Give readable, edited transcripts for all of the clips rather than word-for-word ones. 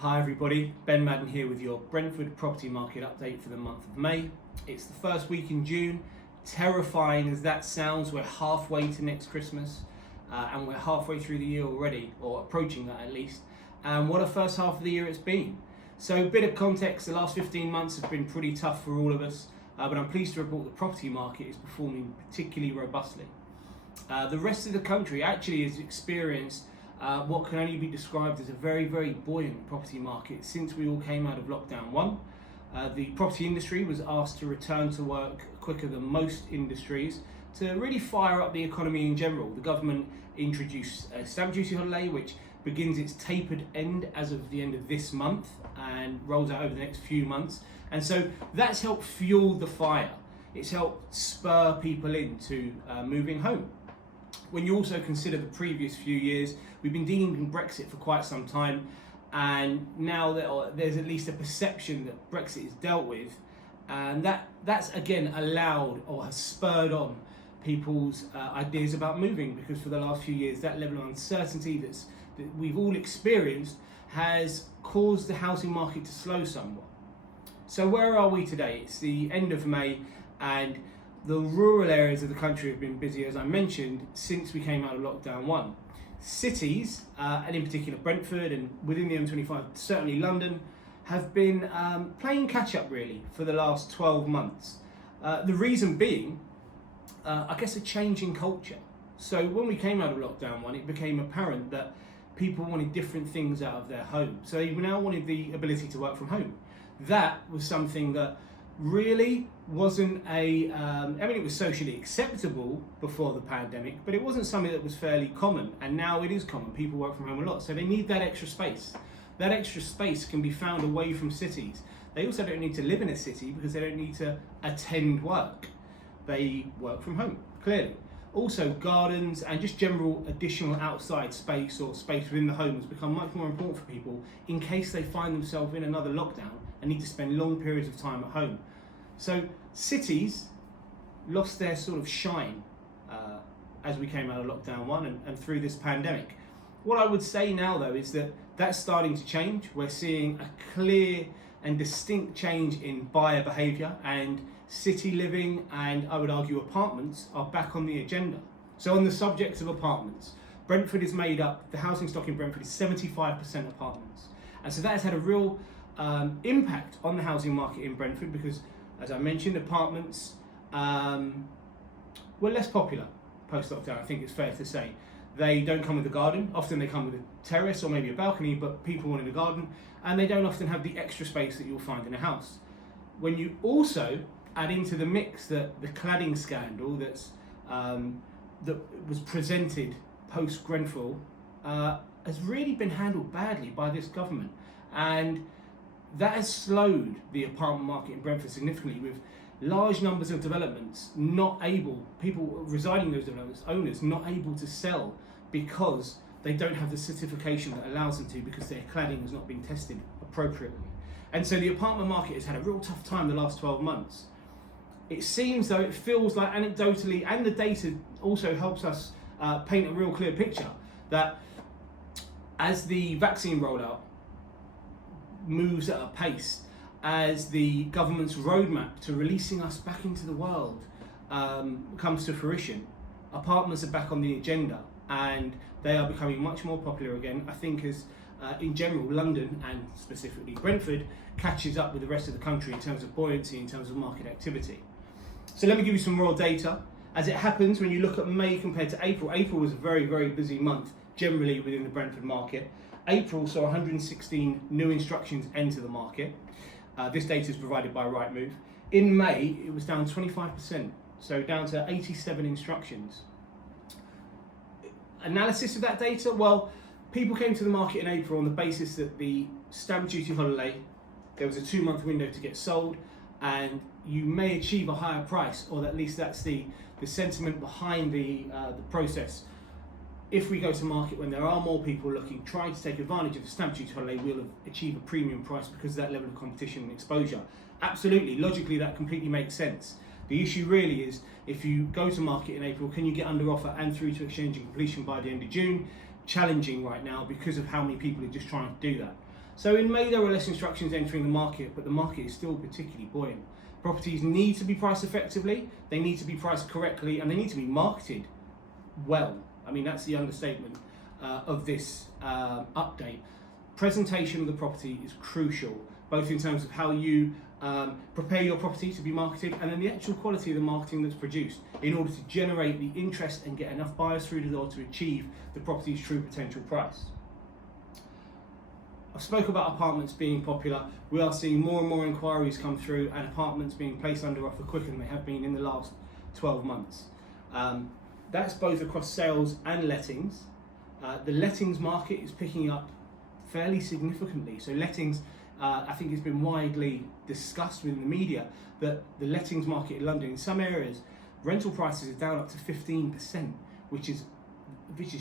Hi everybody, Ben Madden here with your Brentford property market update for the month of May. It's the first week in June. Terrifying as that sounds, we're halfway to next Christmas and we're halfway through the year already, or approaching that at least. And what a first half of the year it's been. So a bit of context, the last 15 months have been pretty tough for all of us, but I'm pleased to report the property market is performing particularly robustly. The rest of the country actually has experienced what can only be described as a very, very buoyant property market since we all came out of lockdown 1. The property industry was asked to return to work quicker than most industries to really fire up the economy in general. The government introduced a stamp duty holiday, which begins its tapered end as of the end of this month and rolls out over the next few months. And so that's helped fuel the fire. It's helped spur people into moving home. When you also consider the previous few years, we've been dealing with Brexit for quite some time, and now there's at least a perception that Brexit is dealt with, and that's again allowed or has spurred on people's ideas about moving, because for the last few years that level of uncertainty that we've all experienced has caused the housing market to slow somewhat. So where are we today? It's the end of May, and the rural areas of the country have been busy, as I mentioned, since we came out of lockdown 1. Cities, and in particular Brentford and within the M25, certainly London, have been playing catch up really for the last 12 months. The reason being, I guess, a change in culture. So when we came out of lockdown 1, it became apparent that people wanted different things out of their home. So they now wanted the ability to work from home. That was something that really wasn't it was socially acceptable before the pandemic, but it wasn't something that was fairly common, and now it is common. People work from home a lot, so they need that extra space. That extra space can be found away from cities. They also don't need to live in a city because they don't need to attend work. They work from home, clearly. Also, gardens and just general additional outside space or space within the home has become much more important for people in case they find themselves in another lockdown and need to spend long periods of time at home. So cities lost their sort of shine as we came out of lockdown 1 and through this pandemic. What I would say now though is that that's starting to change. We're seeing a clear and distinct change in buyer behaviour, and city living and I would argue apartments are back on the agenda. So on the subject of apartments, Brentford is made up, the housing stock in Brentford is 75% apartments. And so that has had a real impact on the housing market in Brentford because, as I mentioned, apartments were less popular post-lockdown, I think it's fair to say. They don't come with a garden, often they come with a terrace or maybe a balcony, but people wanted a garden, and they don't often have the extra space that you'll find in a house. When you also add into the mix the cladding scandal that was presented post-Grenfell has really been handled badly by this government, and that has slowed the apartment market in Brentford significantly, with large numbers of developments people residing in those developments, owners not able to sell because they don't have the certification that allows them to, because their cladding has not been tested appropriately. And so the apartment market has had a real tough time the last 12 months. It seems though, it feels like anecdotally, and the data also helps us paint a real clear picture, that as the vaccine rollout moves at a pace, as the government's roadmap to releasing us back into the world comes to fruition, apartments are back on the agenda and they are becoming much more popular again. I think as in general London and specifically Brentford catches up with the rest of the country in terms of buoyancy, in terms of market activity. So let me give you some raw data. As it happens, when you look at May compared to April, April was a very, very busy month generally within the Brentford market. April saw 116 new instructions enter the market. This data is provided by Rightmove. In May, it was down 25%, so down to 87 instructions. Analysis of that data? Well, people came to the market in April on the basis that the stamp duty holiday, there was a 2-month window to get sold, and you may achieve a higher price, or at least that's the sentiment behind the process. If we go to market when there are more people looking, trying to take advantage of the stamp duty holiday, we'll achieve a premium price because of that level of competition and exposure. Absolutely, logically that completely makes sense. The issue really is, if you go to market in April, can you get under offer and through to exchange and completion by the end of June? Challenging right now because of how many people are just trying to do that. So in May there were less instructions entering the market, but the market is still particularly buoyant. Properties need to be priced effectively, they need to be priced correctly, and they need to be marketed well. I mean, that's the understatement of this update. Presentation of the property is crucial, both in terms of how you prepare your property to be marketed, and then the actual quality of the marketing that's produced in order to generate the interest and get enough buyers through the door to achieve the property's true potential price. I spoke about apartments being popular. We are seeing more and more inquiries come through and apartments being placed under offer quicker than they have been in the last 12 months. That's both across sales and lettings. The lettings market is picking up fairly significantly. So lettings, I think it's been widely discussed within the media that the lettings market in London, in some areas, rental prices are down up to 15%, which is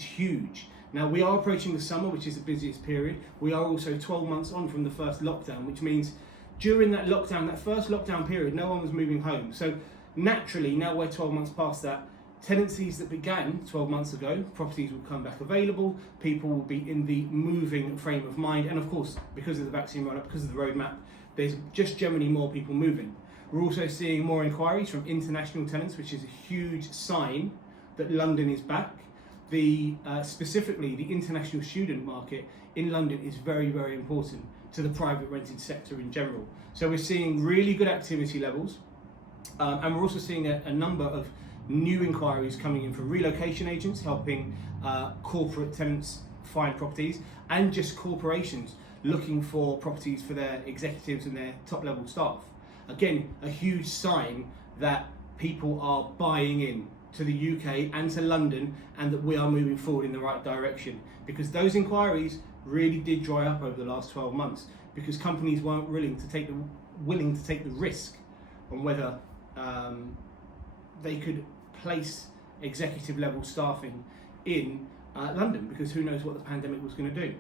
huge. Now we are approaching the summer, which is the busiest period. We are also 12 months on from the first lockdown, which means during that lockdown, that first lockdown period, no one was moving home. So naturally, now we're 12 months past that, tenancies that began 12 months ago, properties will come back available, people will be in the moving frame of mind, and of course, because of the vaccine run-up, because of the roadmap, there's just generally more people moving. We're also seeing more inquiries from international tenants, which is a huge sign that London is back. Specifically, the international student market in London is very, very important to the private rented sector in general. So we're seeing really good activity levels, and we're also seeing a number of new inquiries coming in from relocation agents helping corporate tenants find properties, and just corporations looking for properties for their executives and their top level staff. Again, a huge sign that people are buying in to the UK and to London, and that we are moving forward in the right direction, because those inquiries really did dry up over the last 12 months because companies weren't willing to take the risk on whether they could place executive level staffing in London, because who knows what the pandemic was going to do.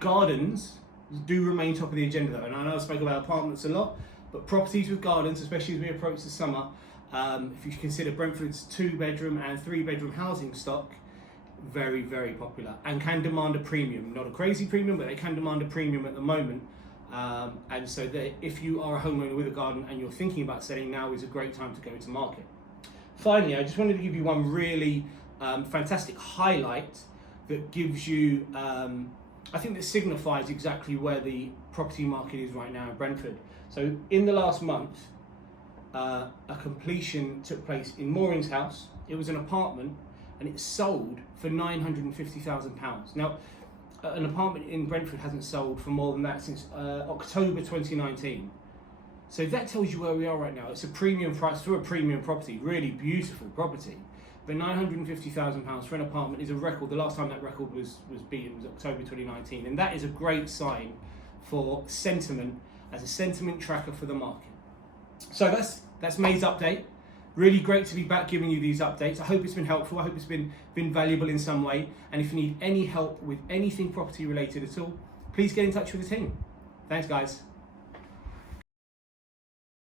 Gardens do remain top of the agenda though, and I know I spoke about apartments a lot, but properties with gardens, especially as we approach the summer, if you consider Brentford's 2-bedroom and 3-bedroom housing stock, very, very popular and can demand a premium. Not a crazy premium, but they can demand a premium at the moment. And so if you are a homeowner with a garden and you're thinking about selling, now is a great time to go to market. Finally, I just wanted to give you one really fantastic highlight that gives you, I think that signifies exactly where the property market is right now in Brentford. So in the last month, a completion took place in Moorings House. It was an apartment and it sold for £950,000. Now, an apartment in Brentford hasn't sold for more than that since October 2019. So that tells you where we are right now. It's a premium price for a premium property, really beautiful property. But £950,000 for an apartment is a record. The last time that record was beaten was October 2019. And that is a great sign for sentiment as a sentiment tracker for the market. So that's May's update. Really great to be back giving you these updates. I hope it's been helpful. I hope it's been valuable in some way. And if you need any help with anything property related at all, please get in touch with the team. Thanks, guys.